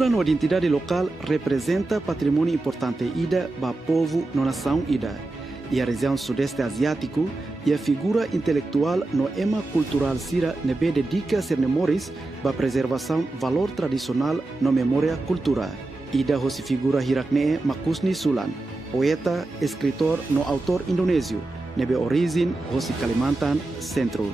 cultura no identidade local representa patrimônio importante ida ba povo no nação ida. E a região sudeste asiático e a figura intelectual no ema cultural sira nebe dedica ser memórias ba preservação valor tradicional no memória cultura. Ida hosi figura hirakne Makusni Sulan, poeta, escritor no autor indonésio, nebe origin hosi Kalimantan Central.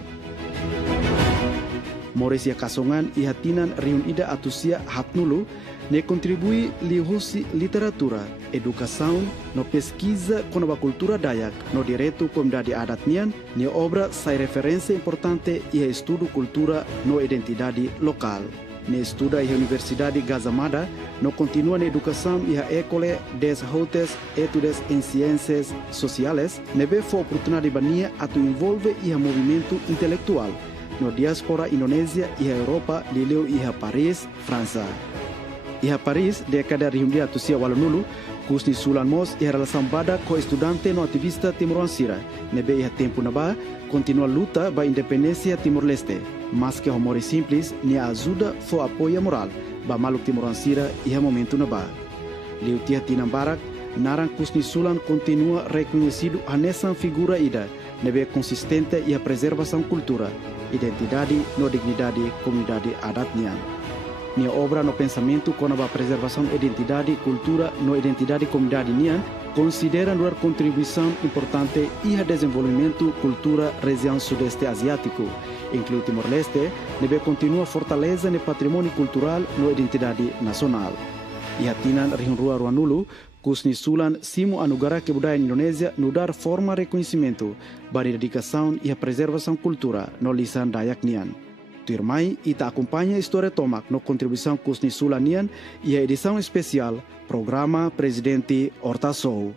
Moris ya kasongan i hatinan riun ida atusia hatnulu ne contribui li hosi literatura, educação, no pesquisa com a cultura Dayak, no direito comunidade adat nian, ne obra sai referência importante e estudo cultura no identidade local. Ne estuda e Universidade Gazah Mada, no continua na educação e a École des Hautes Études em Ciências Sociais, nebe foi oportunidade bania atu envolve e a movimento intelectual, no diaspora Indonésia e a Europa, lileu e a Paris, França. E a Paris, década riundia atusia walunulu, Kusni Sulan Mos e a relação bada com estudante no ativista Timor-Leste, nebe e a tempo naba, continua luta ba independência Timor-Leste, mas que homori simples ni ajuda fo apoio moral, ba maluk Timor-Leste e a momento naba. Liu tia tinambarak, narang Kusni Sulan continua reconhecido a nessa figura ida, nebe consistente e a preservação cultura, identidade no dignidade comunidade adat nian. Minha obra no pensamento com a preservação identidade e cultura no identidade comunidade nian considera uma contribuição importante e a desenvolvimento cultura região sudeste asiático, inclui Timor-Leste, deve continua fortaleza no patrimônio cultural no identidade nacional. E hatinan rihunrua ruanulu, Kusni Sulan simu anugara kebudayaan Indonesia no dar forma reconhecimento bari dedicação e a preservação cultura no lisan Dayak nian. Tuirmai ita acompanha história tomak no contribuição Kusni Sulan nian e a edição especial Programa Presidente Horta Sou.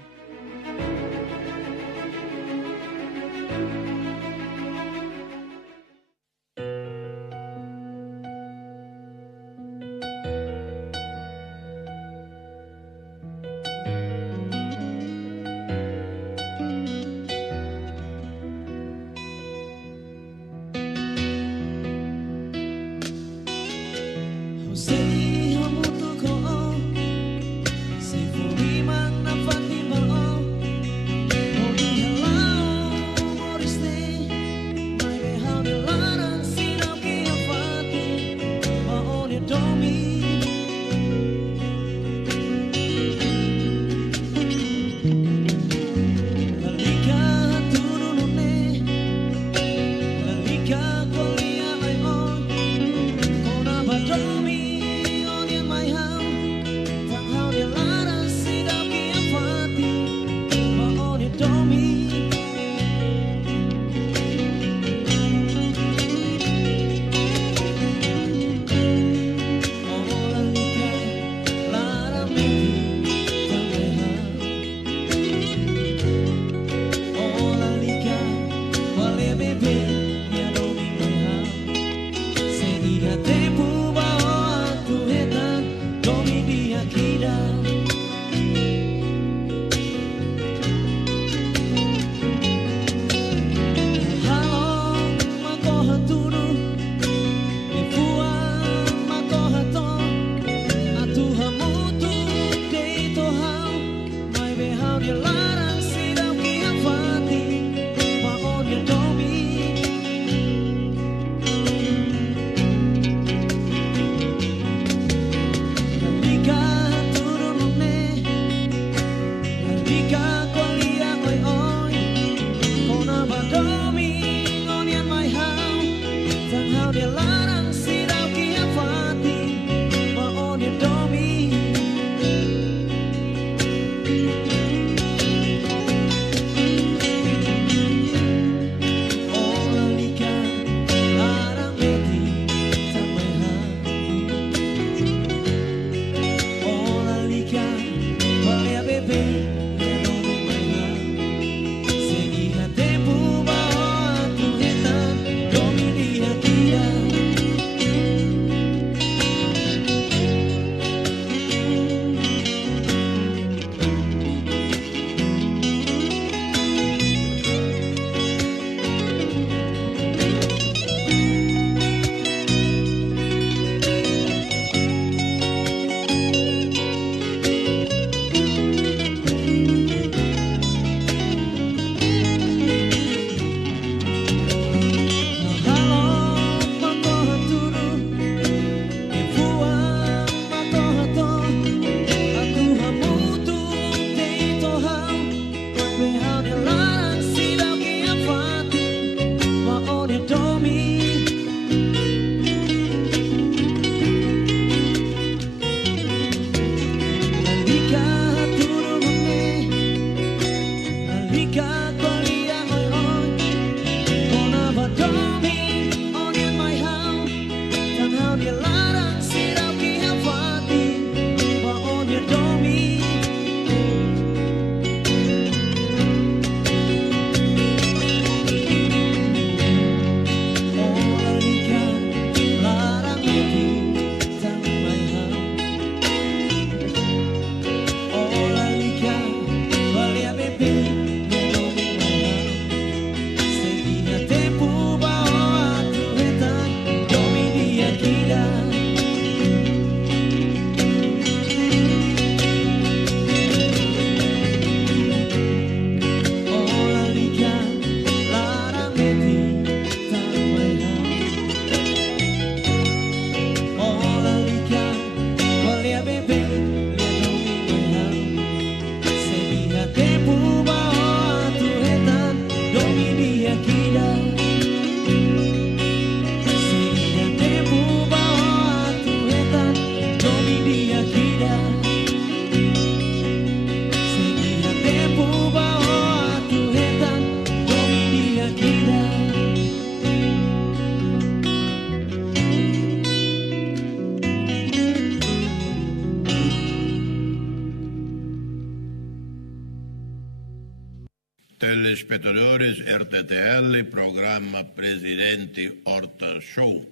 telespectadores RTTL, programa Presidente Horta Show.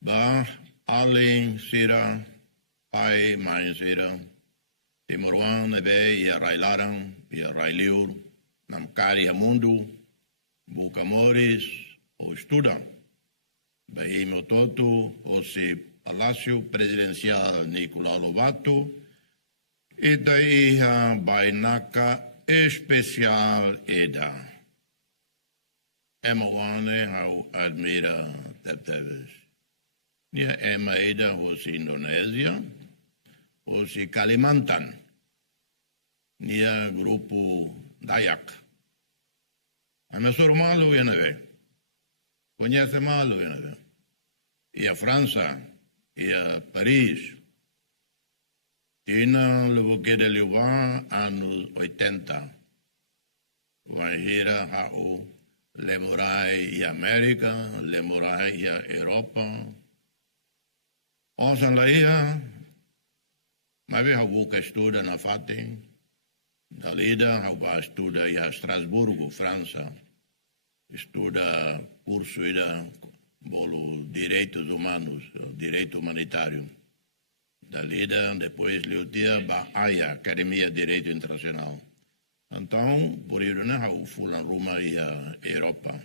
Ba além sira, pai, mãe sira, Timuruan nebe ia railarang, ia railiur, namkari amundu, bucamoris, o estuda. Bai mototo, o si Palácio Presidencial Nicolau Lobato, e daí a bainaca especial eda. Emma wane hau admira tepteves. Nia Emma eda hosi Indonesia, hosi Kalimantan. Nia grupo Dayak. Amesor malu yanave. Conhece malu yanave. E a França, e a Paris. Tina levo que de levar anos 80. Vahira hau lemurai e América, lemurai e Europa. Osan laia, mas vi hau buca estuda na FATE. Dalida hau ba estuda e a Strasburgo, França. Estuda curso ida bolo direitos humanos, direito humanitário. Dalida, depois leutia ba AIA, Academia de Direito Internacional. Então, por isso, né, hau fulan Roma e a Europa.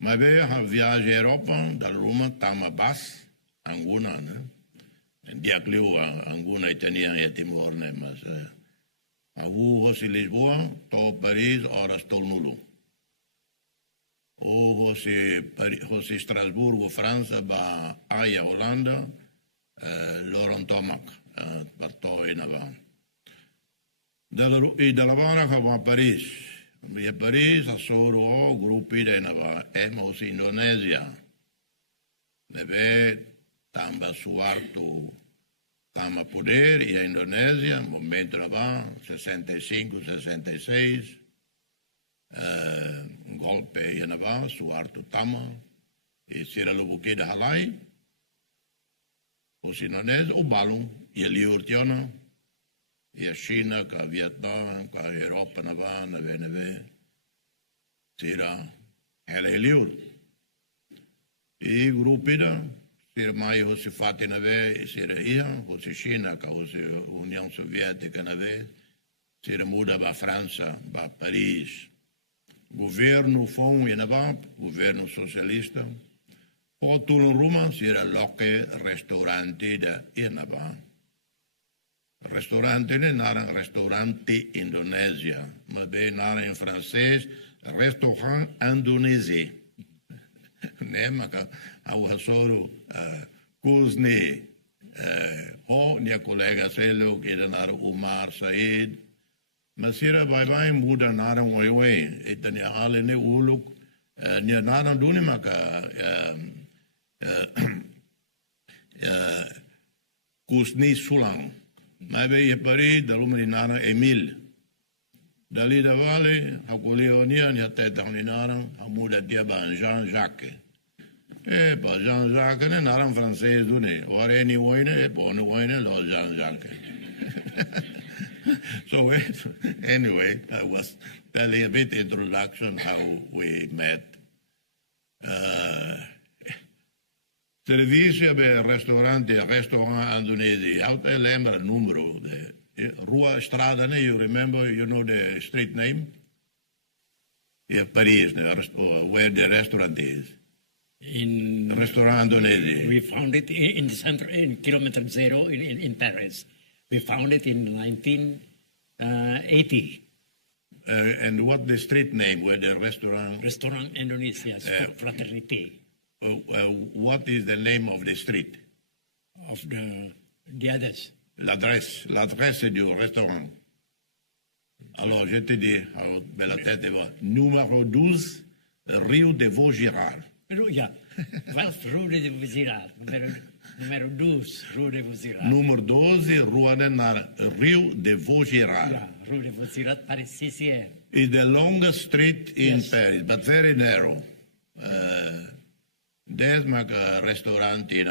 Mas veio a viagem à Europa, da Roma, tama bas, Anguna, né? Dia que eu, Anguna e tinha em Timor, né? Mas, a hoje Lisboa, to Paris, horas tol nulo. Ou hoje Estrasburgo, França, ba AIA, Holanda, Laurent Tomac, parto in Ava. E dalla Vana va a Paris. E a Paris a solo gruppi di Nava, emos Indonesia. Neve tamba suarto tama poder e a Indonésia, momento Nava, 65, 66. Golpe e Nava, suarto tama. E sira lubuque da Halai. Os indoneses, o balão, e a Liurtiona, e a China, com a Vietnã, com a Europa, na Veneve, será ela é Liur. E o grupo ida, será mais o se fate na vez, será ia, o se China, com a União Soviética na vez, será muda para a França, para Paris. Governo foi e na governo socialista. O tulun rumah sira loke restaurante da Inaba. Restaurante ini narang restaurante Indonesia. Mabe narang in francês restaurant indonésie. Ne maka au hasoro kuzni ho nia colega selo que era Umar Said. Masira bye muda narang wai itania ale ne uluk nia narang duni maka Kusni Sulang. Mas veio Paris, da Luminara Emile. Dali da Vale, a Colionia, e até da Luminara, a muda de Jean-Jacques. E para Jean-Jacques, né, naram francês do né. Ora, any wine, e bom wine, lo Jean-Jacques. So, anyway, I was telling a bit introduction how we met. Serviço per restaurant indonesi. How I remember numero. Rua Estrada, you remember, you know the street name? Yeah, Paris, where the restaurant is. In Restaurant Indonesi. We found it in the center, in kilometer 0 in Paris. We found it in 1980. And what the street name where the restaurant? Restaurant Indonesia, Fraternité. What is the name of the street? Of the others. L'adresse du restaurant. Alors, je te dis, bella tête, numéro 12, Rio de Vaugirard. Yeah, 12, Rue de Vaugirard. Número 12, Rue de Vaugirard. Número 12, Rio de Vaugirard. Yeah, Rue de Vaugirard, Paris, CCR. It's the longest street in Paris, but very narrow. There's my restaurant in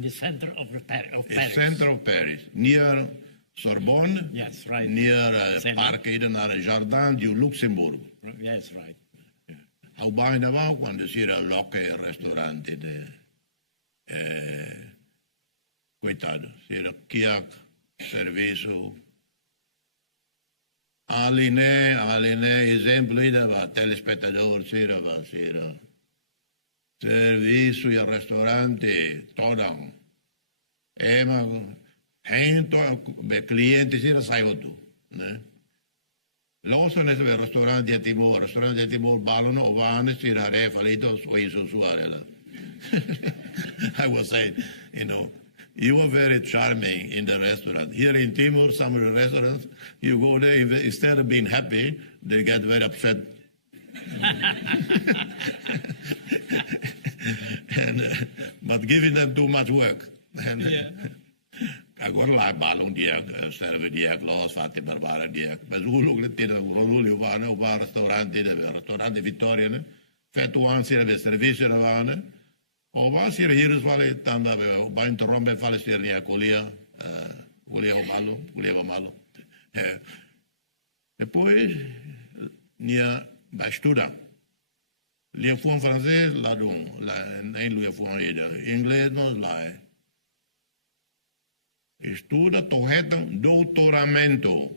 the center of Paris. The center of Paris, near Sorbonne, Yes, right. near Senna. Parque Idenare Jardin du Luxemburgo. Yes, right. Au bijna wel quando c'era il ristorante coitado, c'era chiac, serviço. Aline, exemplo ida va, telespectador, c'era. Serviço e restaurante, todang. Ma cliente c'era sai tu, né? Loso nesse restaurante di Timor balano o vanno si rare falito su suarela. I was saying, you were very charming in the restaurant. Here in Timor, some of the restaurants, you go there, instead of being happy, they get very upset. But giving them too much work. Agora lá balão dia, serve dia, los fatti per bar dia. Mas o lugar que tem o restaurante Vitória, né? Feito antes de serviço na vana. O vai ser hier vale tanda vai interromper fale ser nia colia malo. Depois nia vai estudar. Lia fu em francês lá nem lia fu em inglês não lá. Estuda torretam doutoramento.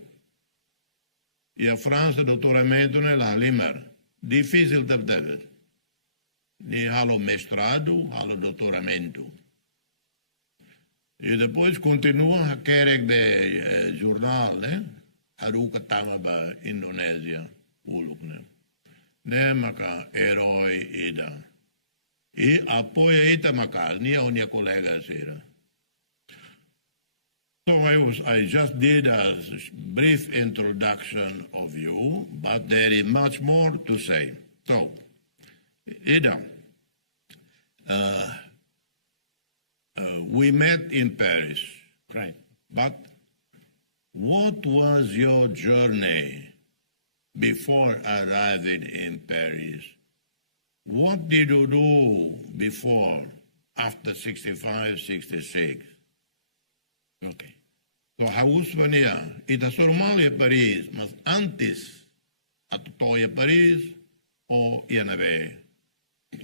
E a França doutoramento não é lá, limer. Difícil de ter. Ni halo mestrado, halo doutoramento. E depois continua a querer de jornal, né? Haruka tama ba Indonésia, uluk, né? Ne maka herói ida. E apoia ita maka, ni a unia colega sira. So I just did a brief introduction of you, but there is much more to say. So, Ida, we met in Paris. Right. But what was your journey before arriving in Paris? What did you do before, after 65, 66? Okay. So, hausvania, ita normal ya Paris, mas antes, atuto ya Paris, o ia nave,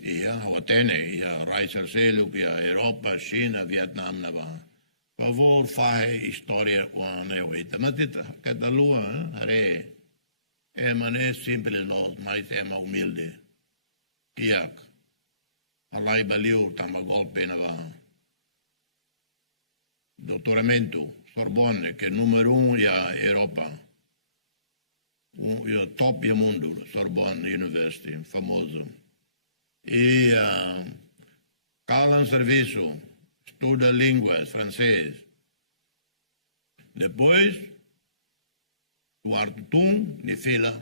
ia hawatene, ia Reiser Seluk, ia Europa, China, Vietnam na ba. Favor, fai história wana ita. Matita, Catalua, hare, mané simple los, mais ema humilde. Kiak, alay baliu, tamba golpe na ba. Doutoramento, Sorbonne, que é número 1 ya Europa. O top do mundo, Sorbonne University, famoso. E cala serviço, estuda línguas, francês. Depois, o Artutum, ni fila,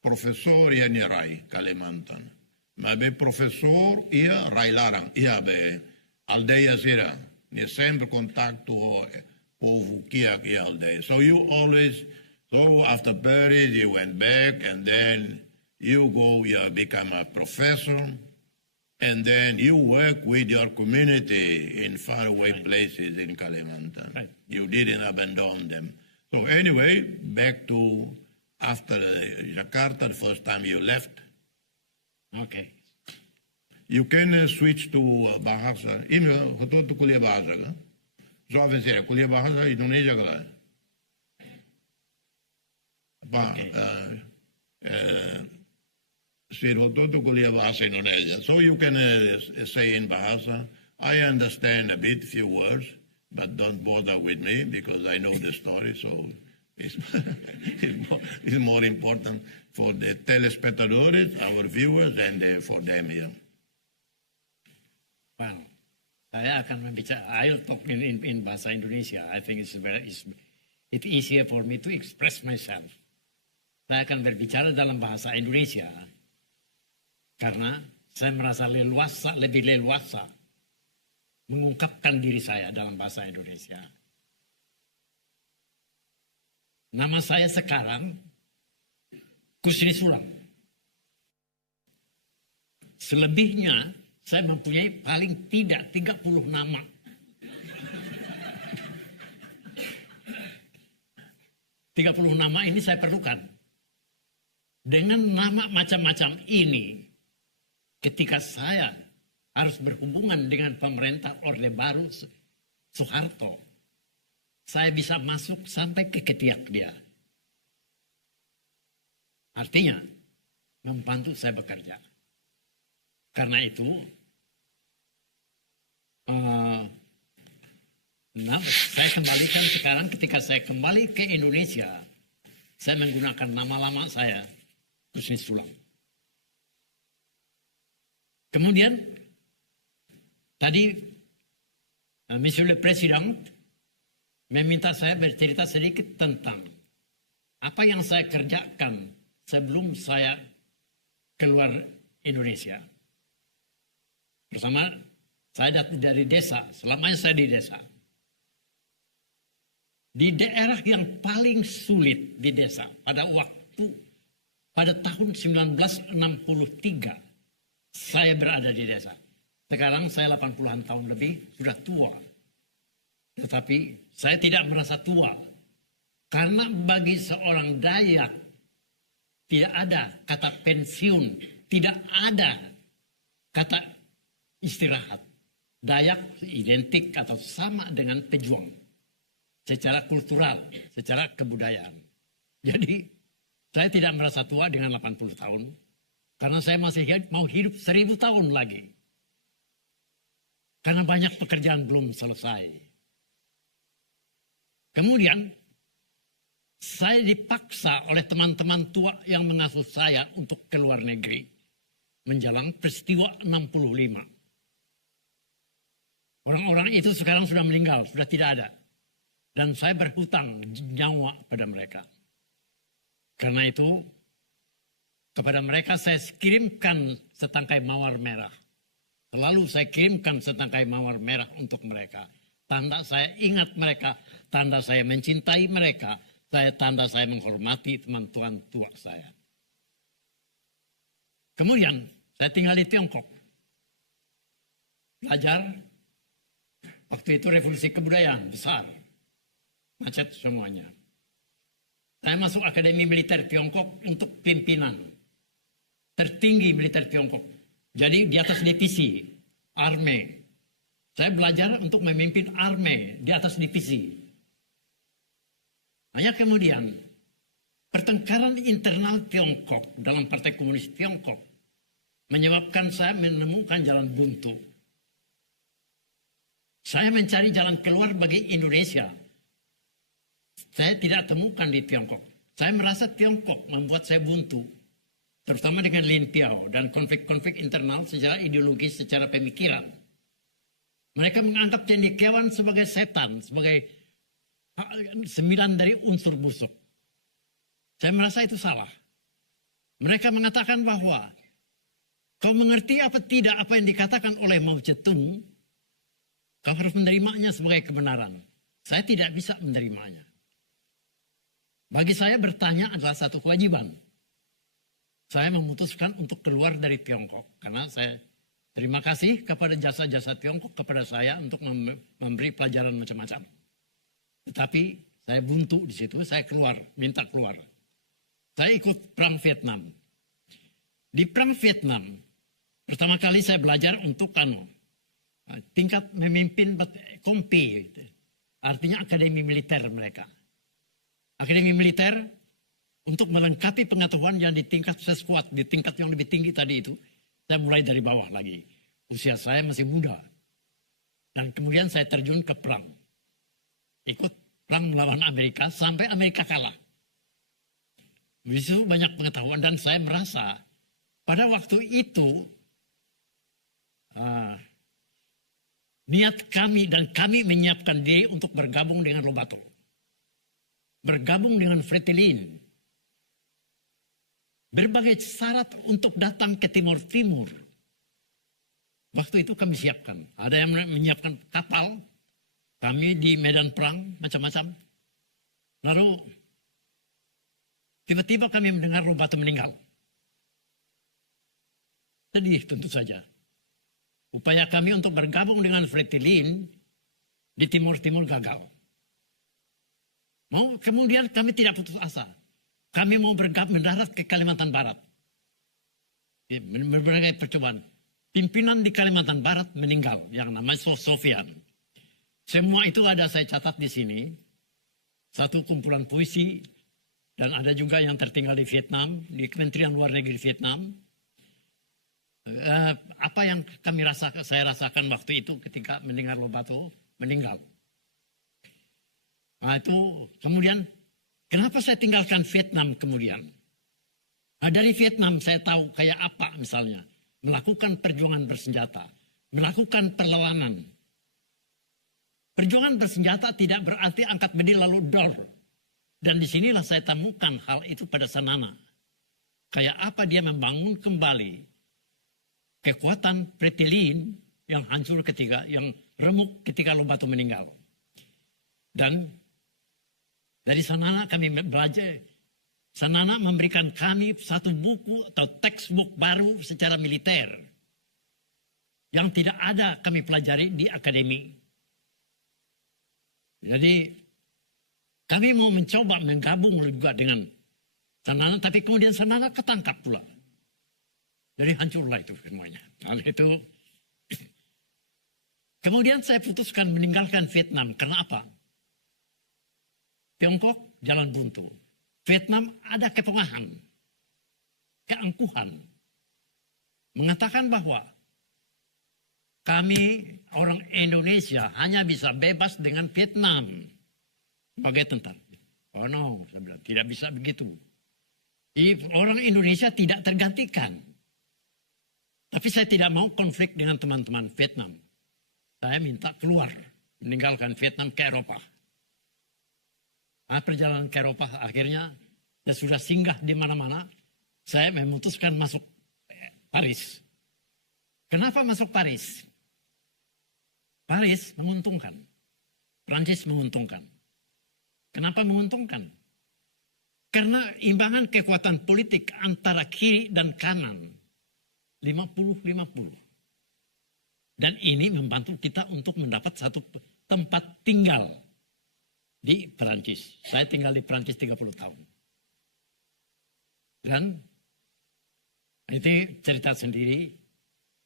professor ia ni Rai, Kalimantan. Mas be professor ia Rai Larang, ia be aldeia Sira, ni sempre contacto povo kia aldeia. So you always, so after Paris, you went back, and then you go, you become a professor, and then you work with your community in faraway places in Kalimantan. Right. You didn't abandon them. So anyway, back to after Jakarta, the first time you left, Okay. you can switch to bahasa. Ini hotot kuliah bahasa kan? Jovem saya kuliah bahasa Indonesia kan? Indonesia. So you can say in Bahasa, I understand a bit, few words, but don't bother with me because I know the story. So it's, it's more important for the telespectadores, our viewers, and for them here. Wow. Saya akan I'll talk in bahasa Indonesia. I think it's easier for me to express myself. Saya akan berbicara dalam bahasa Indonesia karena saya merasa lebih leluasa mengungkapkan diri saya dalam bahasa Indonesia. Nama saya sekarang Kusni Suram. Selebihnya saya mempunyai paling tidak 30 nama. 30 nama ini saya perlukan. Dengan nama macam-macam ini, ketika saya harus berhubungan dengan pemerintah Orde Baru Soeharto, saya bisa masuk sampai ke ketiak dia. Artinya, membantu saya bekerja. Karena itu, saya kembalikan sekarang ketika saya kembali ke Indonesia, saya menggunakan nama lama saya, Kusnis Sulang. Kemudian, tadi Monsieur le Président meminta saya bercerita sedikit tentang apa yang saya kerjakan sebelum saya keluar Indonesia. Pertama, saya dari desa, selamanya saya di desa. Di daerah yang paling sulit di desa pada tahun 1963 saya berada di desa. Sekarang saya 80-an tahun lebih, sudah tua. Tetapi saya tidak merasa tua. Karena bagi seorang Dayak tidak ada kata pensiun, tidak ada kata istirahat. Dayak identik atau sama dengan pejuang. Secara kultural, secara kebudayaan. Jadi saya tidak merasa tua dengan 80 tahun. Karena saya masih mau hidup 1000 tahun lagi. Karena banyak pekerjaan belum selesai. Kemudian saya dipaksa oleh teman-teman tua yang mengasuh saya untuk keluar negeri. Menjelang peristiwa 65. Orang-orang itu sekarang sudah meninggal, sudah tidak ada. Dan saya berhutang nyawa pada mereka. Karena itu, kepada mereka saya kirimkan setangkai mawar merah. Selalu saya kirimkan setangkai mawar merah untuk mereka. Tanda saya ingat mereka, tanda saya mencintai mereka, tanda saya menghormati teman-teman tua saya. Kemudian, saya tinggal di Tiongkok. Belajar, waktu itu revolusi kebudayaan besar. Macet semuanya. Saya masuk Akademi Militer Tiongkok untuk pimpinan. Tertinggi militer Tiongkok. Jadi di atas divisi, arme. Saya belajar untuk memimpin arme di atas divisi. Hanya kemudian, pertengkaran internal Tiongkok dalam Partai Komunis Tiongkok menyebabkan saya menemukan jalan buntu. Saya mencari jalan keluar bagi Indonesia. Saya tidak temukan di Tiongkok. Saya merasa Tiongkok membuat saya buntu. Terutama dengan Lin Piao dan konflik-konflik internal secara ideologis, secara pemikiran. Mereka menganggap cendekiawan sebagai setan, sebagai sembilan dari unsur busuk. Saya merasa itu salah. Mereka mengatakan bahwa kau mengerti apa tidak apa yang dikatakan oleh Mao Zedong, kau harus menerimanya sebagai kebenaran. Saya tidak bisa menerimanya. Bagi saya bertanya adalah satu kewajiban. Saya memutuskan untuk keluar dari Tiongkok. Karena saya terima kasih kepada jasa-jasa Tiongkok kepada saya untuk memberi pelajaran macam-macam. Tetapi saya buntu di situ, saya keluar, minta keluar. Saya ikut Perang Vietnam. Di Perang Vietnam, pertama kali saya belajar untuk tingkat memimpin kompi, artinya akademi militer mereka. Akademi militer untuk melengkapi pengetahuan yang di tingkat seskuat, di tingkat yang lebih tinggi tadi itu, saya mulai dari bawah lagi. Usia saya masih muda. Dan kemudian saya terjun ke perang. Ikut perang melawan Amerika sampai Amerika kalah. Itu banyak pengetahuan dan saya merasa pada waktu itu niat kami dan kami menyiapkan diri untuk bergabung dengan Lobato. Bergabung dengan Fretilin. Berbagai syarat untuk datang ke Timur Timur. Waktu itu kami siapkan. Ada yang menyiapkan kapal. Kami di medan perang macam-macam. Lalu tiba-tiba kami mendengar Lobato meninggal. Sedih tentu saja. Upaya kami untuk bergabung dengan Fretilin di Timur Timur gagal. Kemudian kami tidak putus asa. Kami mau mendarat ke Kalimantan Barat. Berbagai percobaan. Pimpinan di Kalimantan Barat meninggal, yang namanya Sofian. Semua itu ada saya catat di sini. Satu kumpulan puisi, dan ada juga yang tertinggal di Vietnam, di Kementerian Luar Negeri Vietnam. Apa yang saya rasakan waktu itu ketika mendengar Lobato meninggal. Nah itu kemudian, kenapa saya tinggalkan Vietnam kemudian? Nah, dari Vietnam saya tahu kayak apa misalnya. Melakukan perjuangan bersenjata. Melakukan perlawanan. Perjuangan bersenjata tidak berarti angkat bedi lalu dor. Dan disinilah saya temukan hal itu pada Sanana. Kayak apa dia membangun kembali kekuatan Pretilin yang hancur yang remuk ketika Lobato meninggal. Dan dari Sanana kami belajar. Sanana memberikan kami satu buku atau textbook baru secara militer. Yang tidak ada kami pelajari di akademi. Jadi kami mau mencoba menggabung juga dengan Sanana, tapi kemudian Sanana ketangkap pula. Jadi hancurlah itu semuanya. Lalu itu, kemudian saya putuskan meninggalkan Vietnam. Karena apa? Tiongkok jalan buntu. Vietnam ada kepongahan, keangkuhan. Mengatakan bahwa kami orang Indonesia hanya bisa bebas dengan Vietnam sebagai tentara. Oh no, saya bilang tidak bisa begitu. Orang Indonesia tidak tergantikan. Tapi saya tidak mau konflik dengan teman-teman Vietnam. Saya minta keluar, meninggalkan Vietnam ke Eropa. Nah, perjalanan ke Eropa akhirnya saya sudah singgah di mana-mana. Saya memutuskan masuk Paris. Kenapa masuk Paris? Paris menguntungkan. Prancis menguntungkan. Kenapa menguntungkan? Karena imbangan kekuatan politik antara kiri dan kanan 50-50. Dan ini membantu kita untuk mendapat satu tempat tinggal di Perancis. Saya tinggal di Perancis 30 tahun. Dan itu cerita sendiri,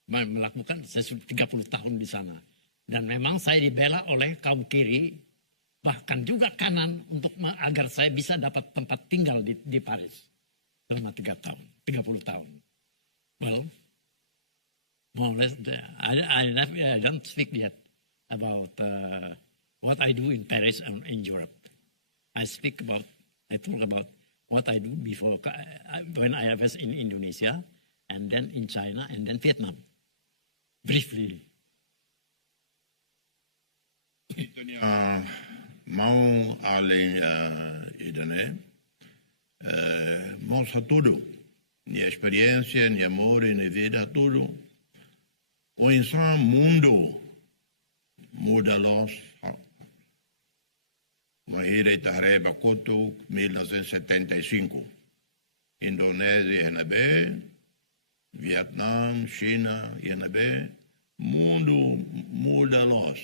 melakukan saya sudah 30 tahun di sana. Dan memang saya dibela oleh kaum kiri, bahkan juga kanan, agar saya bisa dapat tempat tinggal di Paris selama 30 tahun. Well, more or less, I don't speak yet about what I do in Paris and in Europe. I talk about what I do before, when I was in Indonesia, and then in China, and then Vietnam. Briefly. Mau além idane, mostra tudo, minha experiência, minha amor, minha vida, tudo. O insan mundo muda los. Mahirei Tahreba Koto, 1975. Indonésia, Yanabe, Vietnam, China, Yanabe. Mundo muda los.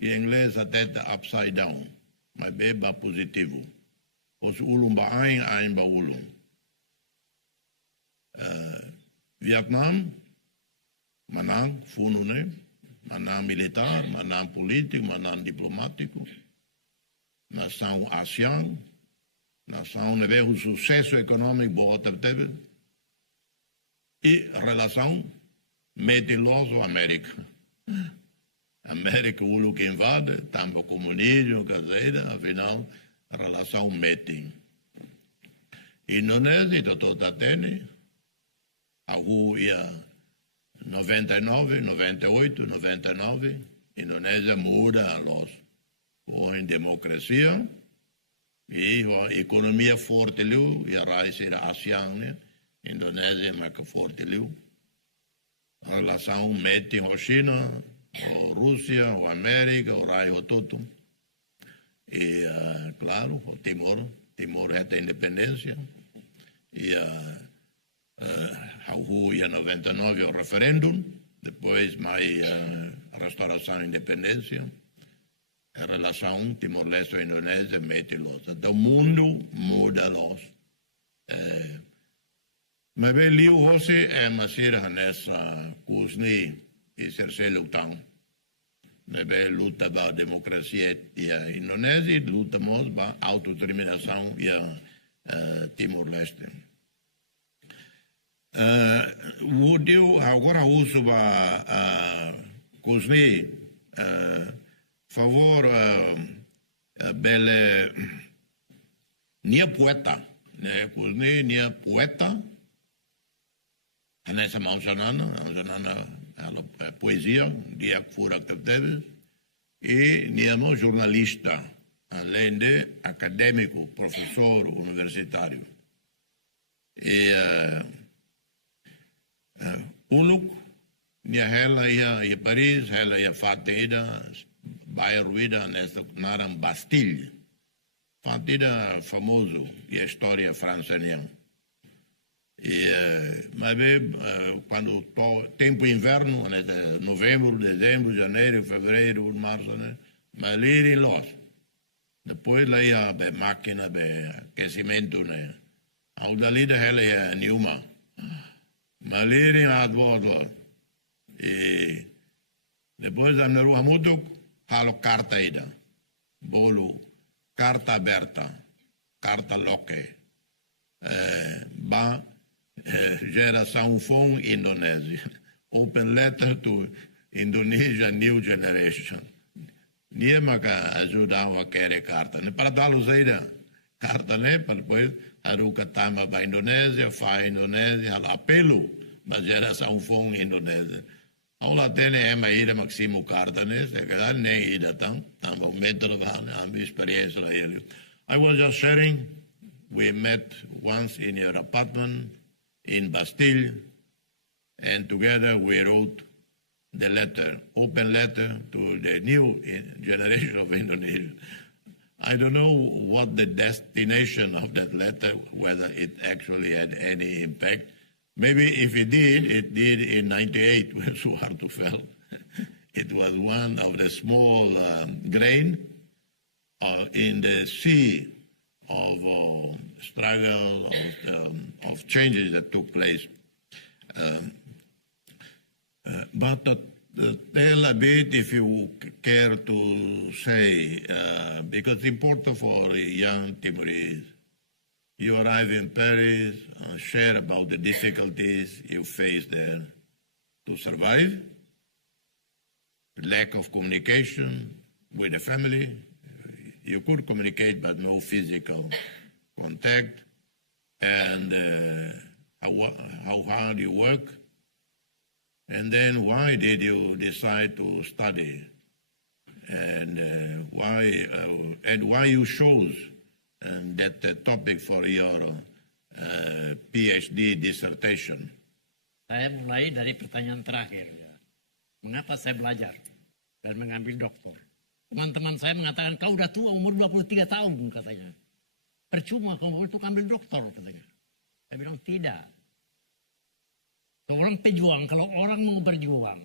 Em inglês até está upside down, mas beba positivo. Os ulum ba ein ba ulum. Vietnam, manang funune, manang militar, manang político, manang diplomático. Nação ASEAN, nação neve o sucesso econômico bota teve e relação mediloso América. América o que invade, tampa comunismo, caseira, afinal relação meeting. Indonésia toda tene, a rua 99, 98, 99, Indonésia muda los em democracia e a economia forte liu e a raiz era ASEAN, né? Indonésia mais forte liu. A relação meeting com China, ou Rússia, ou América, ou raiz o todo. E claro, o Timor é a independência. E a rua 99 o referendum, depois mais a restauração da independência. a relação Timor-Leste-Indonésia mete los. Então, o mundo muda los. Mas bem, liu hoje é masira nessa kusni e serse lutang. Mas bem, luta para a democracia e a Indonésia, luta mais para a autodeterminação e a Timor-Leste. O agora uso para kusni favor bele nia poeta, né? Kusni nia poeta. Nessa manzanana a poesia, dia que fora que teve, e niamo jornalista, além de acadêmico, professor universitário. E uluk, nia ela ia Paris, ela ia Fatida, bairro nessa naram Bastille. Fatida famoso, e a história francesa. Mas quando tempo inverno, novembro, dezembro, janeiro, fevereiro, março, mas ali em Los. Depois lá ia a máquina de aquecimento, ao dali da ela ia Newma. Mas ali em Advoort. E depois da minha rua muito, falo carta ainda. Bolo, carta aberta, carta loque. Geração Phone Indonésia. Open letter to Indonesia New Generation. Dia maka ajudava a querer carta. Para dar-los aí carta, para depois aruca tama para a Indonésia, fa Indonésia, apelo para geração Phone Indonésia. Aula tem ida maximo carta, se calhar nem ida tão metro a minha experiência lá ele. I was just sharing. We met once in your apartment in Bastille, and together we wrote the letter, open letter to the new generation of Indonesia. I don't know what the destination of that letter, whether it actually had any impact. Maybe if it did in 98 when Suharto fell. It was one of the small grain in the sea of struggle, of changes that took place. But tell a bit, if you care to say, because it's important for young Timorese. You arrive in Paris, share about the difficulties you face there to survive, lack of communication with the family. You could communicate, but no physical contact, and how hard you work, and then why did you decide to study, and why you chose that topic for your PhD dissertation. Saya mulai dari pertanyaan terakhir, ya. Mengapa saya belajar dan mengambil doktor? Teman-teman saya mengatakan, kau udah tua, umur 23 tahun, katanya. Percuma kamu itu ambil doktor, katanya. Saya bilang, tidak. Seorang pejuang, kalau orang mau berjuang,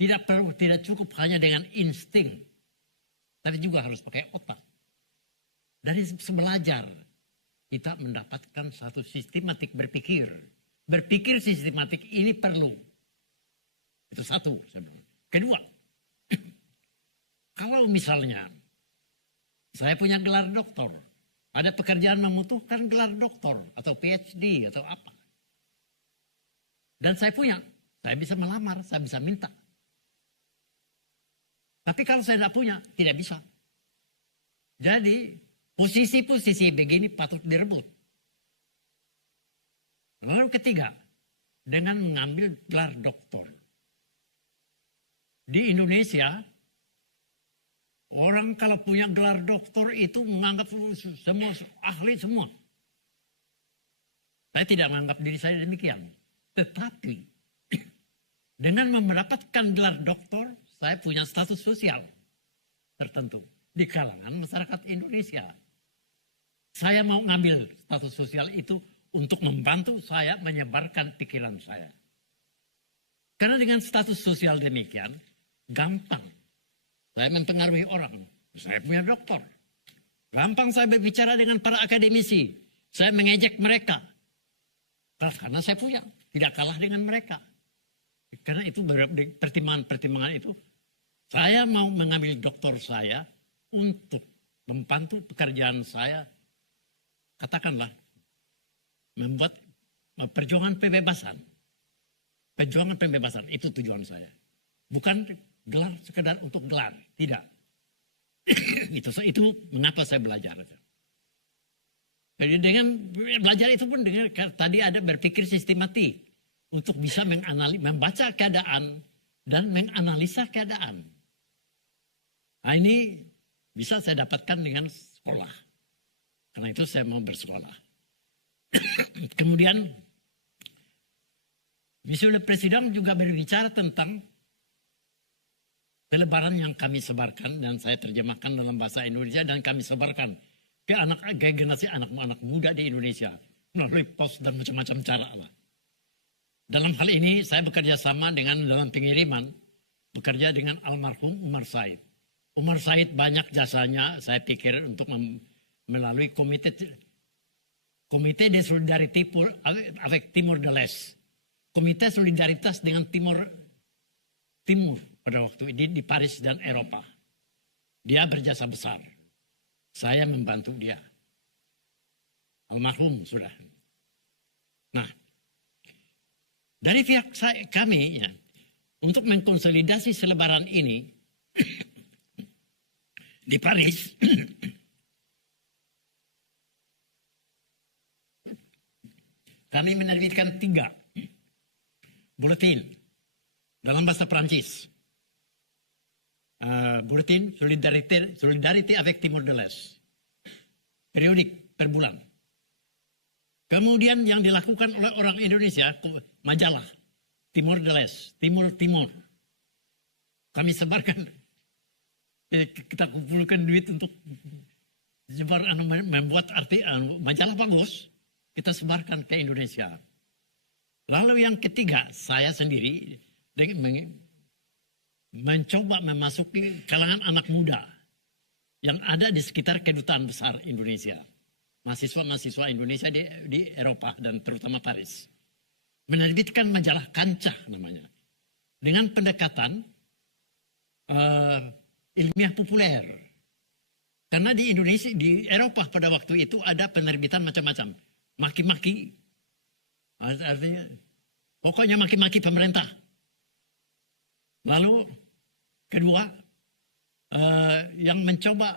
tidak cukup hanya dengan insting, tapi juga harus pakai otak. Dari belajar, kita mendapatkan satu sistematik berpikir. Berpikir sistematik ini perlu. Itu satu, saya bilang. Kedua, kalau misalnya saya punya gelar doktor, ada pekerjaan membutuhkan gelar doktor atau PhD atau apa. Dan saya punya, saya bisa melamar, saya bisa minta. Tapi kalau saya tidak punya, tidak bisa. Jadi posisi-posisi begini patut direbut. Lalu ketiga, dengan mengambil gelar doktor. Di Indonesia, orang kalau punya gelar doktor itu menganggap semua ahli semua. Saya tidak menganggap diri saya demikian. Tetapi dengan mendapatkan gelar doktor, saya punya status sosial tertentu di kalangan masyarakat Indonesia. Saya mau ngambil status sosial itu untuk membantu saya menyebarkan pikiran saya. Karena dengan status sosial demikian, gampang Saya mempengaruhi orang. Saya punya doktor. Gampang saya berbicara dengan para akademisi. Saya mengejek mereka. Karena saya punya. Tidak kalah dengan mereka. Karena itu pertimbangan-pertimbangan itu. Saya mau mengambil doktor saya untuk membantu pekerjaan saya. Katakanlah. Membuat perjuangan pembebasan. Perjuangan pembebasan. Itu tujuan saya. Bukan gelar sekedar untuk gelar. Tidak. Itu mengapa saya belajar. Jadi dengan belajar itu pun dengan tadi ada berpikir sistematik untuk bisa membaca keadaan dan menganalisa keadaan. Nah, ini bisa saya dapatkan dengan sekolah. Karena itu saya mau bersekolah. Kemudian Monsieur le Président juga berbicara tentang selebaran yang kami sebarkan dan saya terjemahkan dalam bahasa Indonesia dan kami sebarkan ke generasi anak muda di Indonesia melalui pos dan macam-macam cara lah. Dalam hal ini saya bekerja sama dengan dalam pengiriman bekerja dengan almarhum Umar Said. Umar Said banyak jasanya saya pikir untuk melalui komite de solidarité avec Timor de l'Est. Komite solidaritas dengan Timur pada waktu itu di Paris dan Eropa. Dia berjasa besar. Saya membantu dia. Almarhum sudah. Nah, dari pihak kami ya, untuk mengkonsolidasi selebaran ini di Paris, kami menerbitkan 3 buletin dalam bahasa Prancis. Buletin Solidarité avec Timor de l'Est. Periodik per bulan. Kemudian yang dilakukan oleh orang Indonesia, majalah Timor de l'Est, Timur. Kami sebarkan, kita kumpulkan duit untuk membuat majalah bagus, kita sebarkan ke Indonesia. Lalu yang ketiga, saya sendiri mencoba memasuki kalangan anak muda yang ada di sekitar kedutaan besar Indonesia. Mahasiswa-mahasiswa Indonesia di Eropa dan terutama Paris. Menerbitkan majalah Kancah namanya. Dengan pendekatan ilmiah populer. Karena di Indonesia, di Eropa pada waktu itu ada penerbitan macam-macam. Maki-maki. Artinya, pokoknya maki-maki pemerintah. Lalu kedua, yang mencoba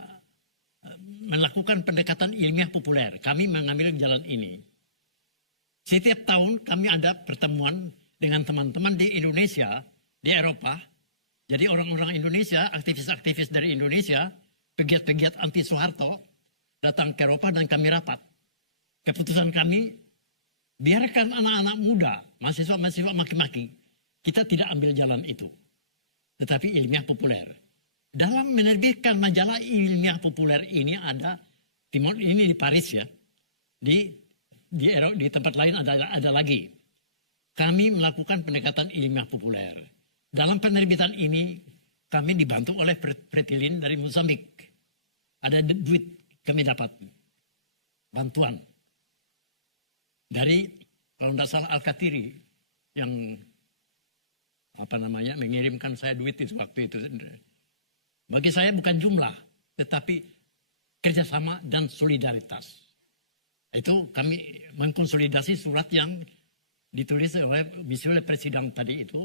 melakukan pendekatan ilmiah populer. Kami mengambil jalan ini. Setiap tahun kami ada pertemuan dengan teman-teman di Indonesia, di Eropa. Jadi orang-orang Indonesia, aktivis-aktivis dari Indonesia, pegiat-pegiat anti Soeharto, datang ke Eropa dan kami rapat. Keputusan kami, biarkan anak-anak muda, mahasiswa-mahasiswa maki-maki. Kita tidak ambil jalan itu. Tetapi ilmiah populer. Dalam menerbitkan majalah ilmiah populer ini ada, ini di Paris ya. Di tempat lain ada lagi. Kami melakukan pendekatan ilmiah populer. Dalam penerbitan ini kami dibantu oleh Fretilin dari Mozambik. Ada duit kami dapat. Bantuan. Dari kalau tidak salah Al-Katiri yang mengirimkan saya duit itu waktu itu. Bagi saya bukan jumlah, tetapi kerjasama dan solidaritas. Itu kami mengkonsolidasi surat yang ditulis oleh Monsieur le Président tadi itu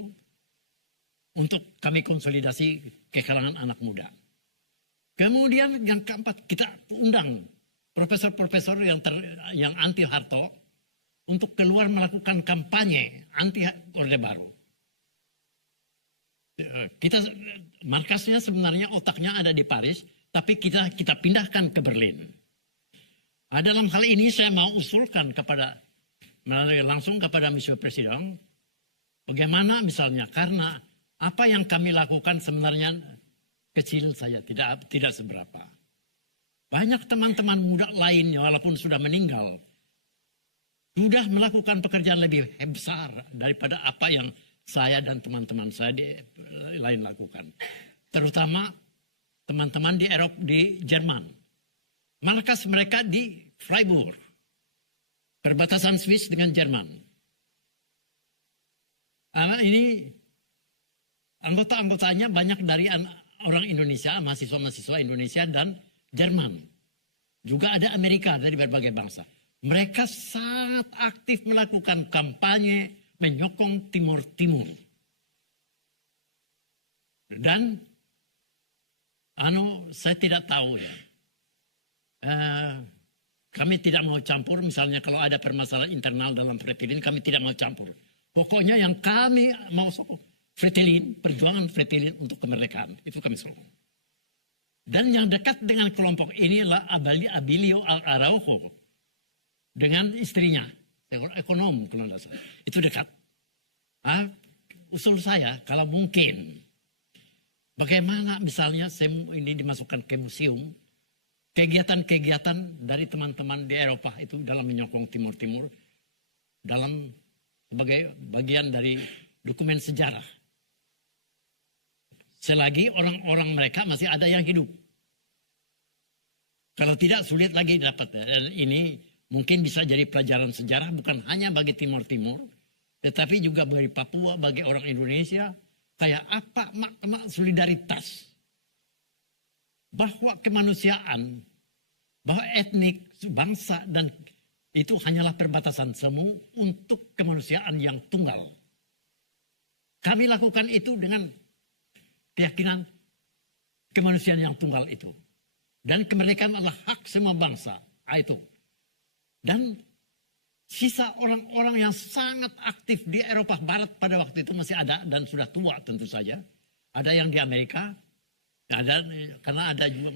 untuk kami konsolidasi ke kalangan anak muda. Kemudian yang keempat, kita undang profesor-profesor yang anti Harto untuk keluar melakukan kampanye anti Orde Baru. Kita markasnya sebenarnya otaknya ada di Paris, tapi kita pindahkan ke Berlin. Dalam hal ini saya mau usulkan langsung kepada Monsieur Presiden, bagaimana misalnya karena apa yang kami lakukan sebenarnya kecil saja, tidak seberapa. Banyak teman-teman muda lainnya walaupun sudah meninggal, sudah melakukan pekerjaan lebih besar daripada apa yang saya dan teman-teman saya lain lakukan. Terutama teman-teman di Eropa, di Jerman. Markas mereka di Freiburg, perbatasan Swiss dengan Jerman. Ini anggota-anggotanya banyak dari orang Indonesia, mahasiswa-mahasiswa Indonesia dan Jerman. Juga ada Amerika dari berbagai bangsa. Mereka sangat aktif melakukan kampanye menyokong Timur Timur. Dan saya tidak tahu ya. Kami tidak mau campur, misalnya kalau ada permasalahan internal dalam Fretilin, kami tidak mau campur. Pokoknya yang kami mau sokong, Fretilin, perjuangan Fretilin untuk kemerdekaan, itu kami sokong. Dan yang dekat dengan kelompok ini adalah Abilio Araujo, dengan istrinya, ekonom kalau tidak salah, itu dekat. Usul saya, kalau mungkin, bagaimana misalnya ini dimasukkan ke museum, kegiatan-kegiatan dari teman-teman di Eropa itu dalam menyokong Timur Timur dalam sebagai bagian dari dokumen sejarah. Selagi orang-orang mereka masih ada yang hidup. Kalau tidak sulit lagi dapat. Dan ini mungkin bisa jadi pelajaran sejarah bukan hanya bagi Timur Timur, tetapi juga bagi Papua, bagi orang Indonesia. Kayak apa makna solidaritas. Bahwa kemanusiaan, bahwa etnik, bangsa, dan itu hanyalah perbatasan semu untuk kemanusiaan yang tunggal. Kami lakukan itu dengan keyakinan kemanusiaan yang tunggal itu. Dan kemerdekaan adalah hak semua bangsa. Itu. Dan sisa orang-orang yang sangat aktif di Eropa Barat pada waktu itu masih ada dan sudah tua tentu saja. Ada yang di Amerika, karena ada juga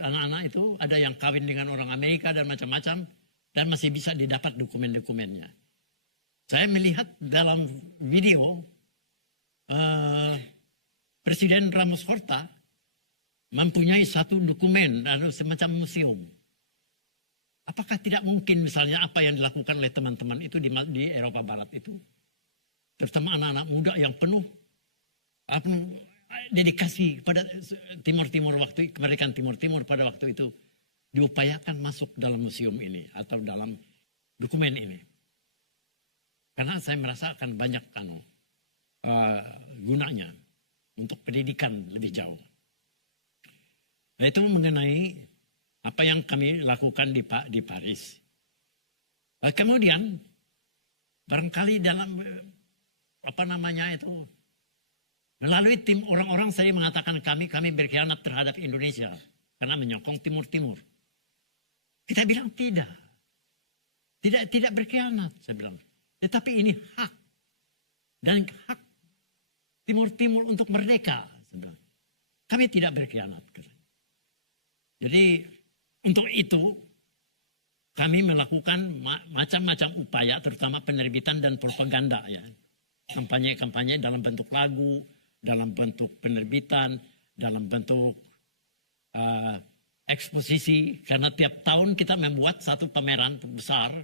anak-anak itu, ada yang kawin dengan orang Amerika dan macam-macam, dan masih bisa didapat dokumen-dokumennya. Saya melihat dalam video Presiden Ramos Horta mempunyai satu dokumen, semacam museum. Apakah tidak mungkin misalnya apa yang dilakukan oleh teman-teman itu di Eropa Barat itu, terutama anak-anak muda yang penuh dedikasi pada Timur Timur waktu kemerdekaan Timur Timur pada waktu itu diupayakan masuk dalam museum ini atau dalam dokumen ini. Karena saya merasa akan banyak gunanya untuk pendidikan lebih jauh. Nah, itu mengenai apa yang kami lakukan di Paris. Kemudian barangkali dalam melalui tim orang-orang saya mengatakan kami berkhianat terhadap Indonesia karena menyokong Timur Timur. Kita bilang tidak berkhianat, saya bilang. Tetapi ini hak dan hak Timur Timur untuk merdeka, saya bilang. Kami tidak berkhianat. Jadi untuk itu kami melakukan macam-macam upaya, terutama penerbitan dan propaganda ya, kampanye-kampanye dalam bentuk lagu, dalam bentuk penerbitan, dalam bentuk eksposisi, karena tiap tahun kita membuat satu pameran besar,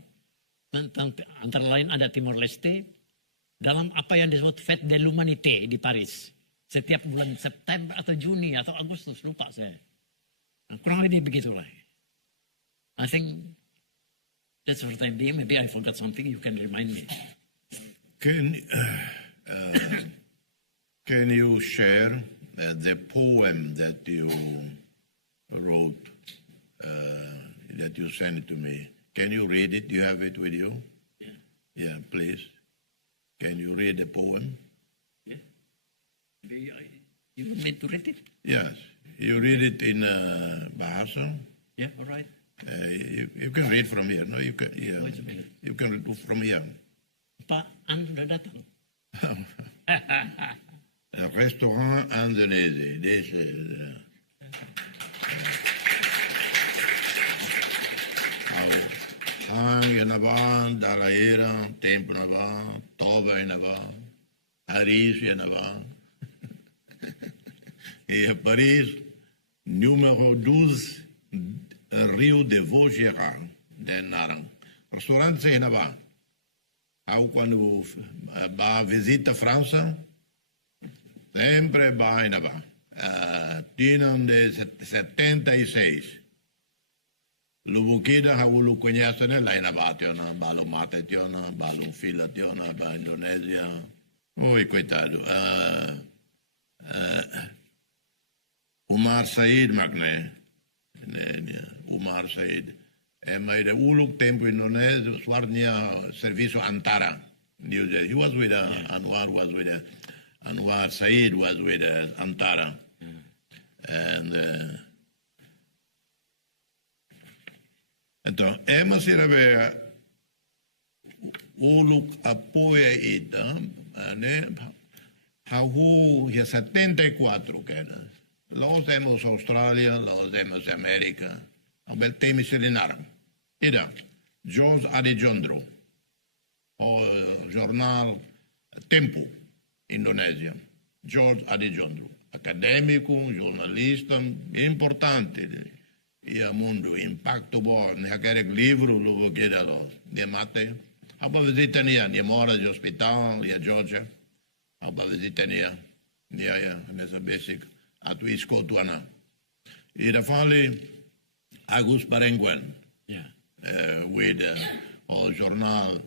antara lain ada Timor Leste, dalam apa yang disebut Fête de l'Humanité di Paris. Setiap bulan September atau Juni atau Agustus, lupa saya. Nah, kurang lebih begitulah. I think that's for the time being. Maybe I forgot something, you can remind me. Can you share the poem that you wrote, that you sent to me? Can you read it? Do you have it with you? Yeah. Yeah, please. Can you read the poem? Yeah. You want me to read it? Yes. You read it in Bahasa. Yeah, all right. You can read from here. No, you can. Yeah. Wait a minute. You can read from here. Pak An sudah datang. Restaurant Indonesia. This is. Hang na ba, Dalaira, Tempo na ba, Toba na ba, Paris na ba. Et à Paris, numéro 12, Rio de Vaugirard, de Narang. Restaurant say na ba. Ao quando ba visita França, sempre ba na ba. tienen de 76. Lubukida hawulu kunyasane lain abationa, balo matetiona, balo filationa, ba Indonesia. Oi, coitado. Umar Said magne. Umar Said. Maar de uluk tempo Indonesia, swarnia servicio Antara. He was with Anwar Said was with Antara. And então, mas era uluk apoia ita, né? Hau ya 74 kena. Los hemos Australia, los hemos América. Abel temi selinaram. Ida, George Adijondro, o jornal Tempo, Indonésia. George Adijondro, acadêmico, jornalista, importante. E a mundo impacto bom, naquele livro, logo que era de mate. Aba visitania, ni mora de hospital, e a Georgia. Aba visitania, ni a nessa basic, a tu escotuana. E da fale, Agus Barenguen, with o jornal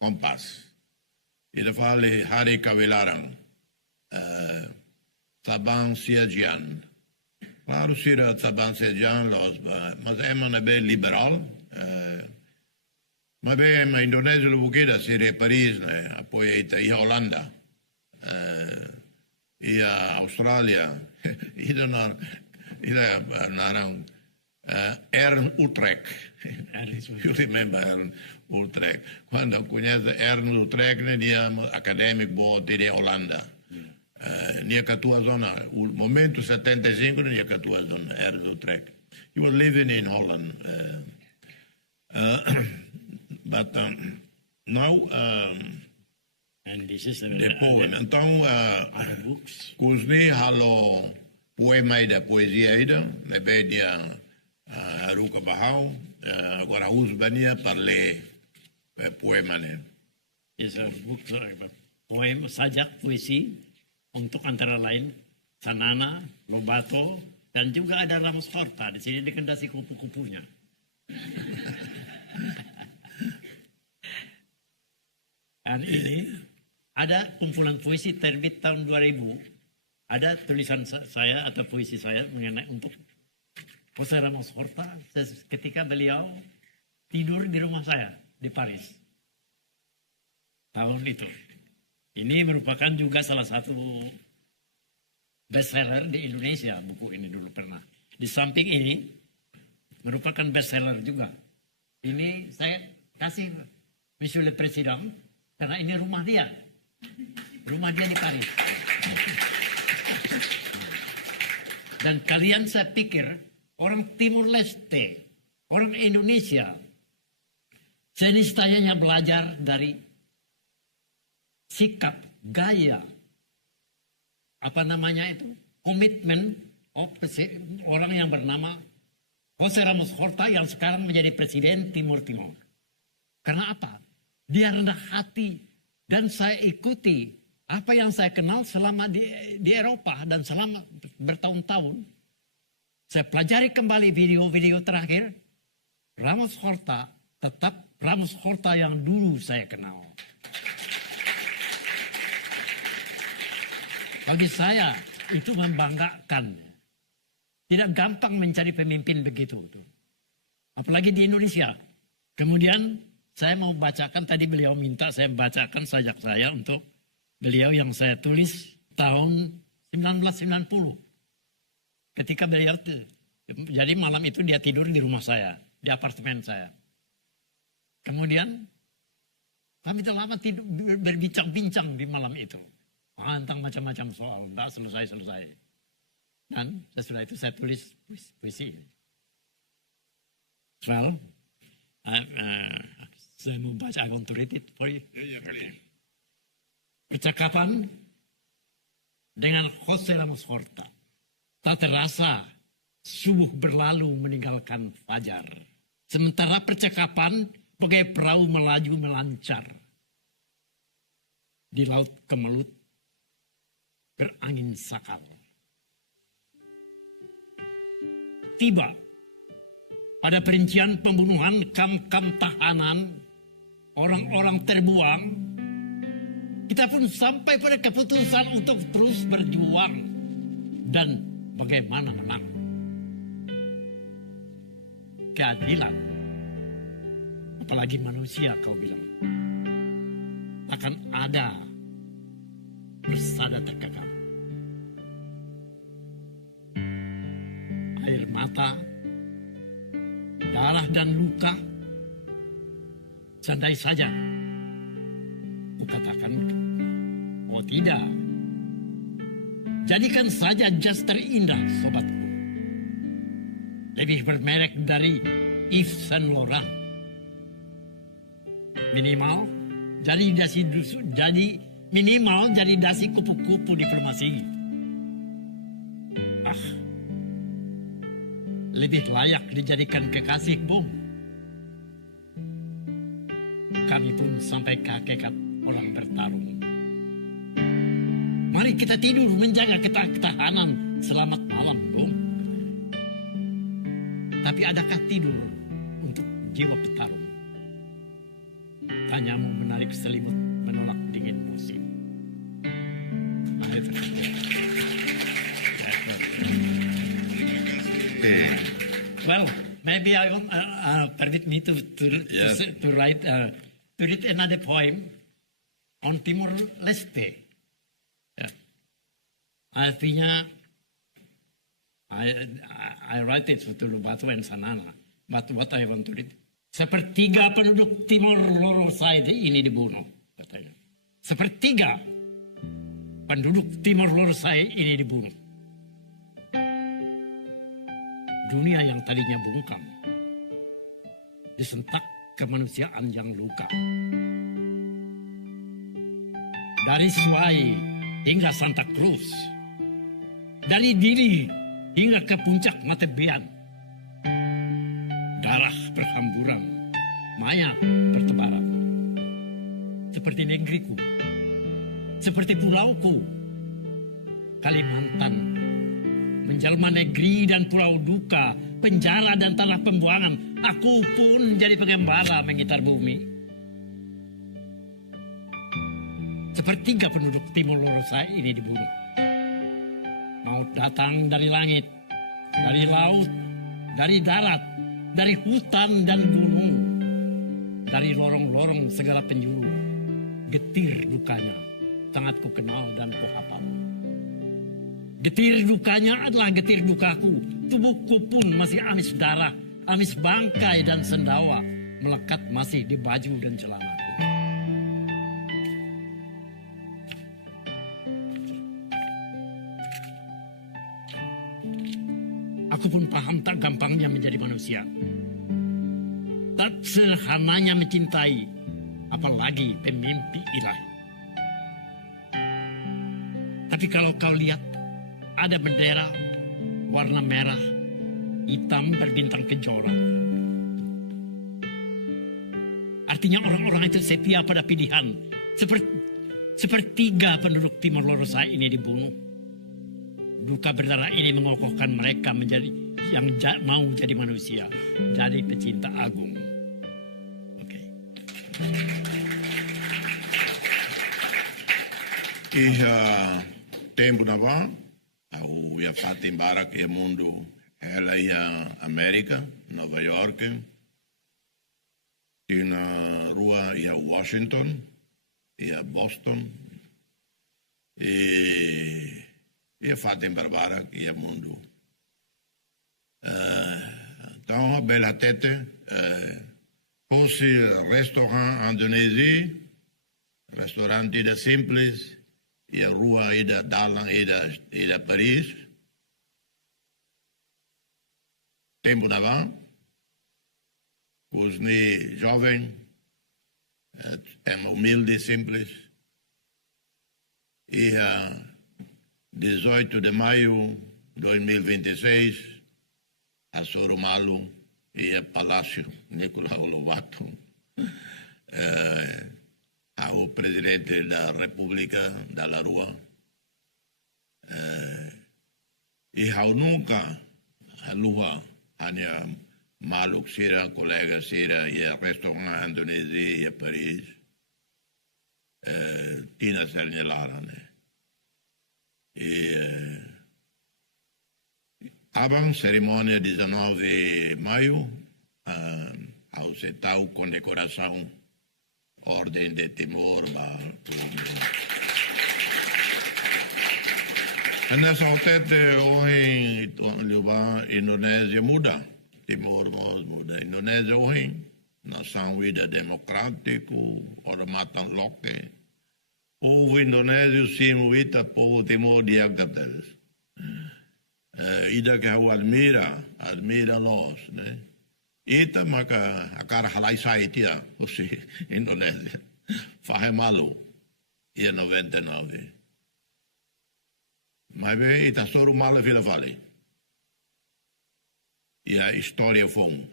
Kompas. E da fale, Hari Kawilarang, Sabang Siagian. Claro, Sira Sabang Siagian, mas é uma bem liberal. Mas bem, a Indonésia lo buqueda, Sira Paris, apoia e a Holanda, e a Austrália, e da narang Ern Utrecht. You remember Ern Utrecht? Quando conhece Ern Utrecht, dia acadêmico bom de Holanda. Near Katua zona, momento 75, near Katua zona, Ern Utrecht. He was living in Holland. But now, and this is the poem. Então, other books. Kuzni halo poema ida, poesia ida, nebedia Haruka Bahau, agora Usbania parle poema ne. Is a book, poem, sajak puisi untuk antara lain Sanana, Lobato, dan juga ada Ramos Horta. Di sini dikendasi kupu-kupunya. Dan ini ada kumpulan puisi terbit tahun 2000. Ada tulisan saya atau puisi saya mengenai untuk Jose Ramos Horta ketika beliau tidur di rumah saya di Paris. Tahun itu. Ini merupakan juga salah satu bestseller di Indonesia, buku ini dulu pernah. Di samping ini merupakan bestseller juga. Ini saya kasih Monsieur le Président karena ini rumah dia. Rumah dia di Paris. Dan kalian saya pikir orang Timur Leste, orang Indonesia senistayanya belajar dari sikap, gaya, apa namanya itu, komitmen orang yang bernama Jose Ramos Horta yang sekarang menjadi presiden Timur Timur. Karena apa? Dia rendah hati dan saya ikuti apa yang saya kenal selama di Eropa dan selama bertahun-tahun. Saya pelajari kembali video-video terakhir. Ramos Horta tetap Ramos Horta yang dulu saya kenal. Bagi saya itu membanggakan. Tidak gampang mencari pemimpin begitu. Apalagi di Indonesia. Kemudian saya mau bacakan, tadi beliau minta saya bacakan sajak saya untuk beliau yang saya tulis tahun 1990. Ketika beliau, jadi malam itu dia tidur di rumah saya, di apartemen saya. Kemudian kami telah lama tidur, berbincang-bincang di malam itu. Tentang macam-macam soal, tidak selesai-selesai. Dan sesudah itu saya tulis puisi. Well, saya mau baca, I want to read it for you. Percakapan dengan Jose Ramos Horta. Tak terasa subuh berlalu meninggalkan fajar. Sementara percakapan bagai perahu melaju melancar. Di laut kemelut berangin sakal. tiba pada perincian pembunuhan kam-kam tahanan, orang-orang terbuang, kita pun sampai pada keputusan untuk terus berjuang dan bagaimana menang. Keadilan, apalagi manusia kau bilang, akan ada bersada terkekang. Air mata, darah dan luka, sandai saja kukatakan, oh tidak, jadikan saja jas terindah sobatku, lebih bermerek dari Yves Saint Laurent, minimal jadi dasi kupu-kupu diplomasi. Lebih layak dijadikan kekasih bom. Kami pun sampai ke hakikat orang bertarung. Mari kita tidur menjaga ketahanan. Selamat malam, bom. Tapi adakah tidur untuk jiwa petarung? Tanyamu menarik selimut, menolak dingin musim. Well, maybe I want permit me to write to read another poem on Timor Leste. Yeah. Artinya, I write it to Lubatu and Sanana, but what I want to read. Sepertiga penduduk Timor Leste ini dibunuh, katanya. Sepertiga penduduk Timor Leste ini dibunuh. Dunia yang tadinya bungkam disentak kemanusiaan yang luka. Dari Suai hingga Santa Cruz, dari Dili hingga ke puncak Matebean, darah berhamburan, mayat bertebaran. Seperti negeriku, seperti pulauku, Kalimantan menjelma negeri dan pulau duka, penjara dan tanah pembuangan. Aku pun menjadi pengembara mengitar bumi. Sepertiga penduduk Timor Leste ini dibunuh. Maut datang dari langit, dari laut, dari darat, dari hutan dan gunung, dari lorong-lorong segala penjuru. Getir dukanya sangat ku kenal dan ku hafal. Getir dukanya adalah getir dukaku. Tubuhku pun masih amis darah, amis bangkai dan sendawa, melekat masih di baju dan celanaku. Aku pun paham tak gampangnya menjadi manusia. Tak sederhananya mencintai, apalagi pemimpi ilahi. Tapi kalau kau lihat, ada bendera warna merah, hitam berbintang kejora. Artinya orang-orang itu setia pada pilihan. Sepertiga penduduk Timor Leste ini dibunuh. Duka berdarah ini mengokohkan mereka menjadi yang mau jadi manusia, jadi pecinta agung. Oke. Tempo na va, au ia fate imbarak ia mundo, ela ia Amerika, Nova York, ina rua ia Washington, ia Boston, ia fate imbarak ia mundo. Então, a bela tete, fosse restaurant Indonésia, restaurant ida simples, ia rua ida Dalang ida Paris. Tempo na van, os ni jovem, humilde, simples. Ia 18 de maio de 2026, a Soromalo ia Palácio Nicolau Lobato, ao presidente da República da La Rua, e ao nunca luha hanya maluk sira, kolega sira, ia restoran Indonesia, ia Paris, tina sernya larane. Abang cerimônia 19 maio, ao setau condecoração Ordem de Timor, nessa altura hoje Indonésia muda, Timor muda, Indonésia hoje nação vida democrático, hormatan loke, povo Indonésia simu ita povo Timor diagdateles. Ida ke hau Almira los, né? Ita maka akar halai sai tia, osi Indonésia. Fahe malu, ia 99. Mas bem, ita soru mala vila vale. Ia história fom.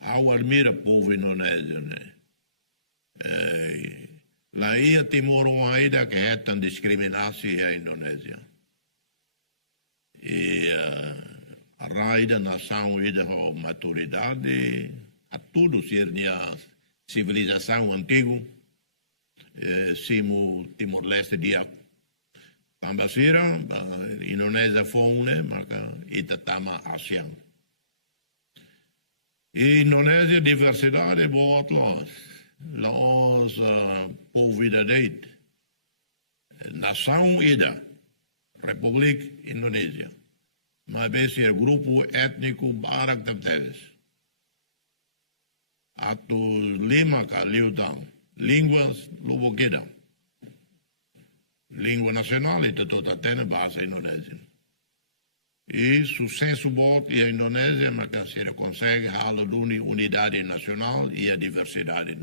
Hau Almira povo Indonésia, né? Lá ia Timor ida que é tan discriminação a Indonésia. E a raida nação ida a maturidade, a tudo sernia civilização antigo, simo Timor-Leste dia tambasira, Indonésia fone, maka ita tama ASEAN. E Indonésia diversidade boat los povo ida deit, nação ida, Republik Indonésia. Mas esse é grupo étnico barak tepteles. Atos lima ka liutang, línguas luboqueda. Língua nacional e toda tem base indonésia. E sucesso bot e a Indonésia, mas que se consegue a unidade nacional e a diversidade.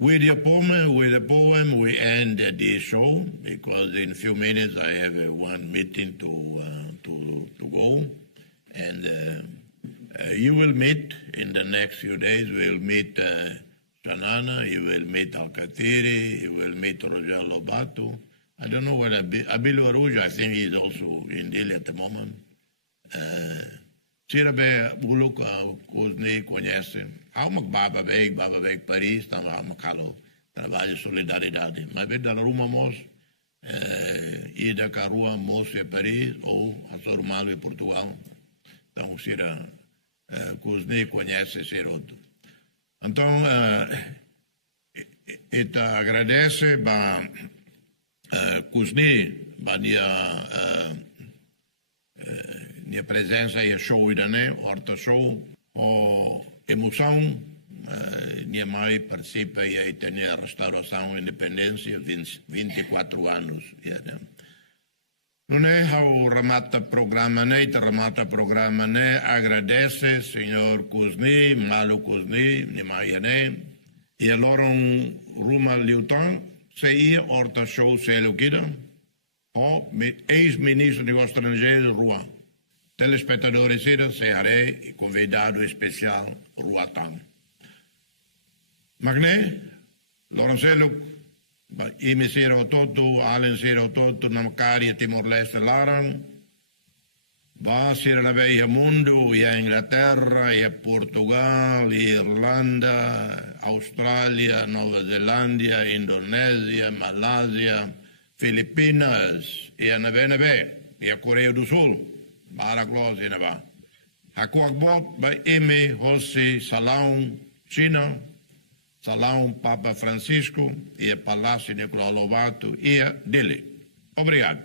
With the poem, we end the show because in a few minutes I have one meeting to go, and you will meet in the next few days. We will meet Shanana, you will meet Alcatiri, you will meet Roger Lobato. I don't know whether Abilo Arujo, I think he's also in Delhi at the moment. Sirabe Buluk Kuzni conhece. Há uma Baba Beg Paris, estava há uma calo trabalho de solidariedade. Mas vem da Ruma Mos, ida da Rua Mos e Paris, ou a Sormalo e Portugal. Então, Sira Kuzni conhece esse outro. Então, ita agradece para Kuzni, para minha presença e show idane, horta show, o emoção, minha mãe participa e tem a restauração independência 24 anos. Não é o remata programa, agradece, senhor Kuzni, Malu Kuzni, minha mãe, e agora Ruma Liutan, se ia horta show se elegida, o ex-ministro dos Estrangeiros, Rua. Telespectadores, serei e convidado especial, Ruatang. Magne, Lorenzo, imi siro toto, Allen siro toto, Namkari, Timor-Leste, Larang, va sira la veia mundo, e a Inglaterra, e a Portugal, e Irlanda, Austrália, Nova Zelândia, Indonésia, Malásia, Filipinas, e a Nave, e a Coreia do Sul. Baraklos ina ba. Hakuakbot ba imi hosi Salaum China, Salaum Papa Francisco e Palácio Nicolau Lobato e Delhi. Obrigado.